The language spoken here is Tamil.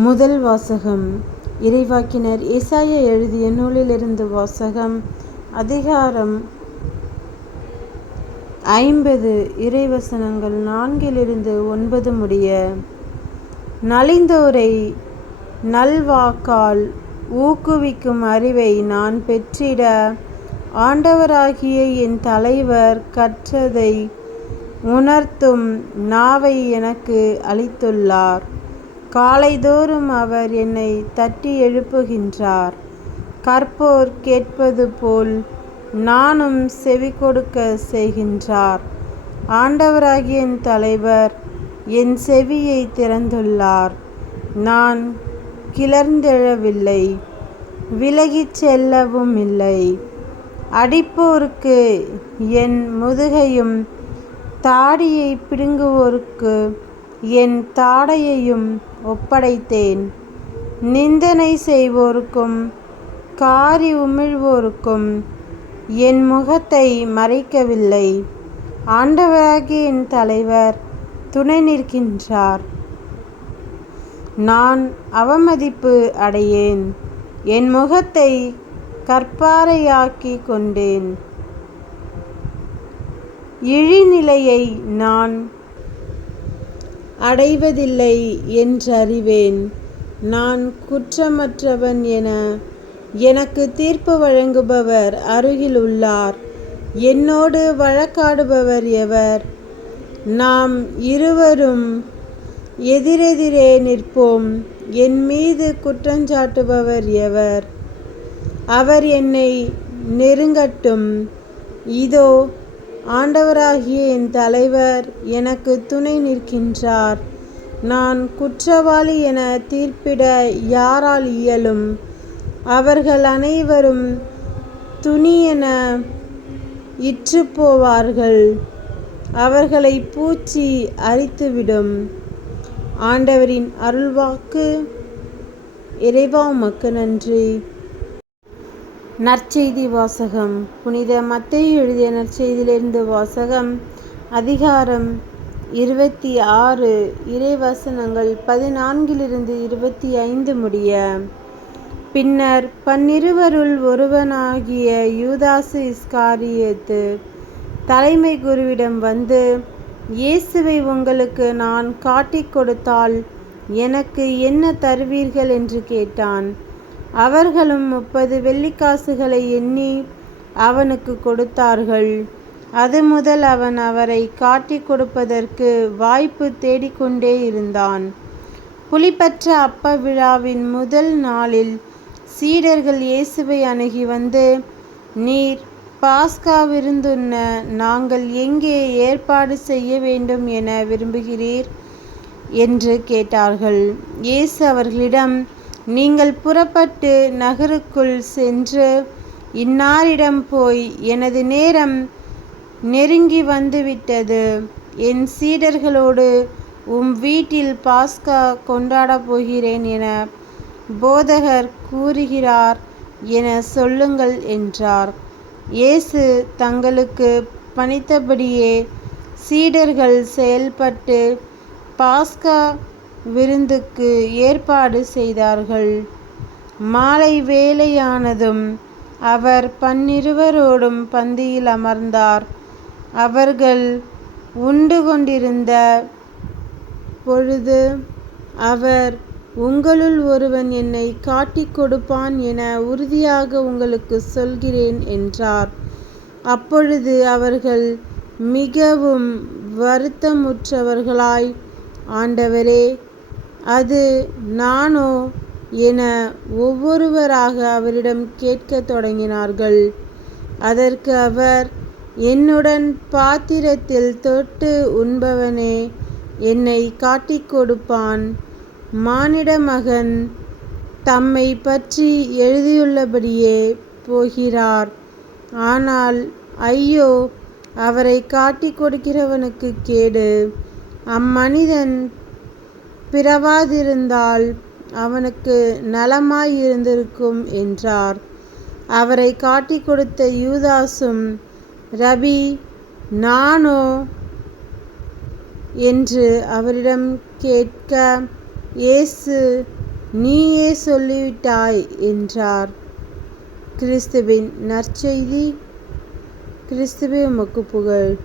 முதல் வாசகம். இறைவாக்கினர் ஏசாயா எழுதிய நூலிலிருந்து வாசகம். அதிகாரம் 50. இறைவசனங்கள் 4-9 முடிய. நலிந்தோரை நல்வாக்கால் ஊக்குவிக்கும் அறிவை நான் பெற்றிட ஆண்டவராகிய என் தலைவர் கற்றதை உணர்த்தும் நாவை எனக்கு அளித்துள்ளார். காலைதோறும் அவர் என்னை தட்டி எழுப்புகின்றார். கற்போர் கேட்பது போல் நானும் செவி கொடுக்க செய்கின்றார். ஆண்டவராகிய என் தலைவர் என் செவியை திறந்துள்ளார். நான் கிளர்ந்தெழவில்லை, விலகிச் செல்லவும் இல்லை. அடிப்போருக்கு என் முதுகையும் தாடியை பிடுங்குவோருக்கு என் தாடையையும் ஒப்படைத்தேன். நிந்தனை செய்வோருக்கும் காரி உமிழ்வோருக்கும் என் முகத்தை மறைக்கவில்லை. ஆண்டவராகிய என் தலைவர் துணை நிற்கின்றார். நான் அவமதிப்பு அடையேன். என் முகத்தை கற்பாறையாக்கி கொண்டேன். இழிநிலையை நான் அடைவதில்லை என்றறிவேன். நான் குற்றமற்றவன் என எனக்கு தீர்ப்பு வழங்குபவர் அருகில் உள்ளார். என்னோடு வழக்காடுபவர் எவர்? நாம் இருவரும் எதிரெதிரே நிற்போம். என் மீது குற்றஞ்சாட்டுபவர் எவர்? அவர் என்னை நெருங்கட்டும். இதோ, ஆண்டவராகிய என் தலைவர் எனக்கு துணை நிற்கின்றார். நான் குற்றவாளி என தீர்ப்பிட யாரால் இயலும்? அவர்கள் அனைவரும் துணியென இற்றுப்போவார்கள். அவர்களை பூச்சி அரித்துவிடும். ஆண்டவரின் அருள்வாக்கு. இறைவா, உமக்கு நன்றி. நற்செய்தி வாசகம். புனித மத்தேயு எழுதிய நற்செய்தியிலிருந்து வாசகம். அதிகாரம் 26. இறைவசனங்கள் 14-25 முடிய. பின்னர் 12 ஒருவனாகிய யூதாசு இஸ்காரியோத்து தலைமை குருவிடம் வந்து, இயேசுவை உங்களுக்கு நான் காட்டிக் கொடுத்தால் எனக்கு என்ன தருவீர்கள் என்று கேட்டான். அவர்களும் 30 வெள்ளிக்காசுகளை எண்ணி அவனுக்கு கொடுத்தார்கள். அது முதல் அவன் அவரை காட்டிக் கொடுப்பதற்கு வாய்ப்பு தேடிக்கொண்டே இருந்தான். புளிப்பற்ற அப்ப விழாவின் முதல் நாளில் சீடர்கள் இயேசுவை அணுகி வந்து, நீர் பாஸ்கா விருந்துண்ண நாங்கள் எங்கே ஏற்பாடு செய்ய வேண்டும் என விரும்புகிறீர் என்று கேட்டார்கள். இயேசு அவர்களிடம், நீங்கள் புறப்பட்டு நகருக்குள் சென்று இன்னாரிடம் போய், எனது நேரம் நெருங்கி வந்துவிட்டது, என் சீடர்களோடு வீட்டில் பாஸ்கா கொண்டாடப் போகிறேன் என போதகர் கூறுகிறார் என சொல்லுங்கள் என்றார். இயேசு தங்களுக்கு பணித்தபடியே சீடர்கள் செயல்பட்டு பாஸ்கா விருந்துக்கு ஏற்பாடு செய்தார்கள். மாலை வேளையானதும் அவர் 12 பந்தியில் அமர்ந்தார். அவர்கள் உண்டு கொண்டிருந்த பொழுது அவர், உங்களுள் ஒருவன் என்னை காட்டிக் கொடுப்பான் என உறுதியாக உங்களுக்கு சொல்கிறேன் என்றார். அப்பொழுது அவர்கள் மிகவும் வருத்தமுற்றவர்களாய், ஆண்டவரே, அது நானோ என ஒவ்வொருவராக அவரிடம் கேட்கத் தொடங்கினார்கள். அதற்கு அவர், என்னுடன் பாத்திரத்தில் தொட்டு உண்பவனே என்னை காட்டிக் கொடுப்பான். மானிட மகன் தம்மை பற்றி எழுதியுள்ளபடியே போகிறார். ஆனால் ஐயோ, அவரை காட்டிக் கொடுக்கிறவனுக்கு கேடு. அம்மனிதன் பிறவாதிருந்தால் அவனுக்கு நலமாயிருந்திருக்கும் என்றார். அவரை காட்டிக் கொடுத்த யூதாசும், ரபி, நானோ என்று அவரிடம் கேட்க, இயேசு நீயே சொல்லிவிட்டாய் என்றார். கிறிஸ்துவின் நற்செய்தி. கிறிஸ்துவே உமக்கு புகழ்.